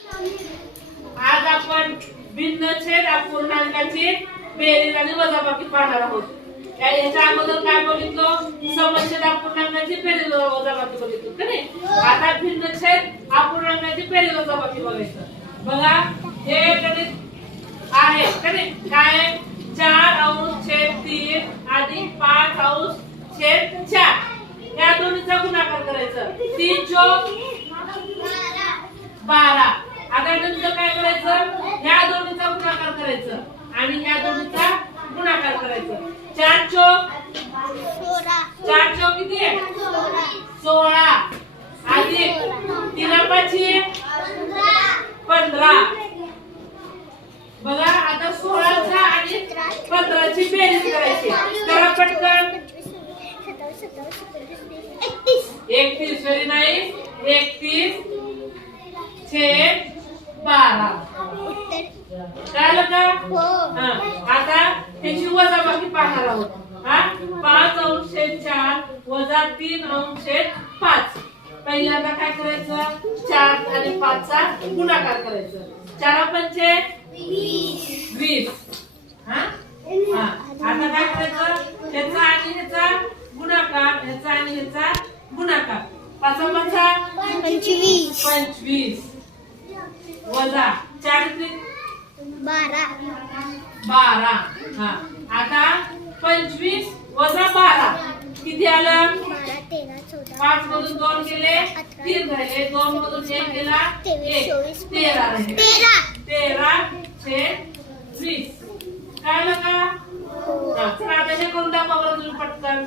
आज आपण भिन्नछेद अपूर्णांकाची बेरीज आणि वजाबाकी पाहणार आहोत. याच्या अगोदर काय बघितलं? समछेद अपूर्णांकाची बेरीज वजाबाकी बघितलं का नाही. आता भिन्नछेद अपूर्णांकाची बेरीज वजाबाकी बघायचं. बघा हे गणित आहे का नाही. काय 4/3 अधिक 5/4 या दोन्हीचा गुणाकार करायचा. 3 चौक 12. आता नंतर काय करायचं? ह्या दोन्हीचा गुणाकार करायचं आणि ह्या दोन्हीचा गुणाकार करायचं. 4 चौक 4 किती आहे? 16 अधिक 3 15. बघा आता 16चा आणि 15ची बेरीज करायची. करा पटकन. 31 वेळी नाही 31 छेद 12. कळलं का? आता त्याची वजाबाकी पाहणार आहोत. 5/4 वजा 3/5. पहिल्यांदा काय करायचं? 4 आणि 5 चा गुणाकार करायचं. 4 पंचे 20. आता काय करायचं? ह्याचा आणि ह्याचा गुणाकार, ह्याचा आणि ह्याचा गुणाकार. 5 25 वजा 4 12. आता 25 वजा 12 किती आलं? 5 मधून 2 गेले 3 राहिले. 2 मधून 1 गेला 1. 13 राहिले. 13/20. कळलं का? आता हे करून दाखवा बरं तुम्ही पटकन.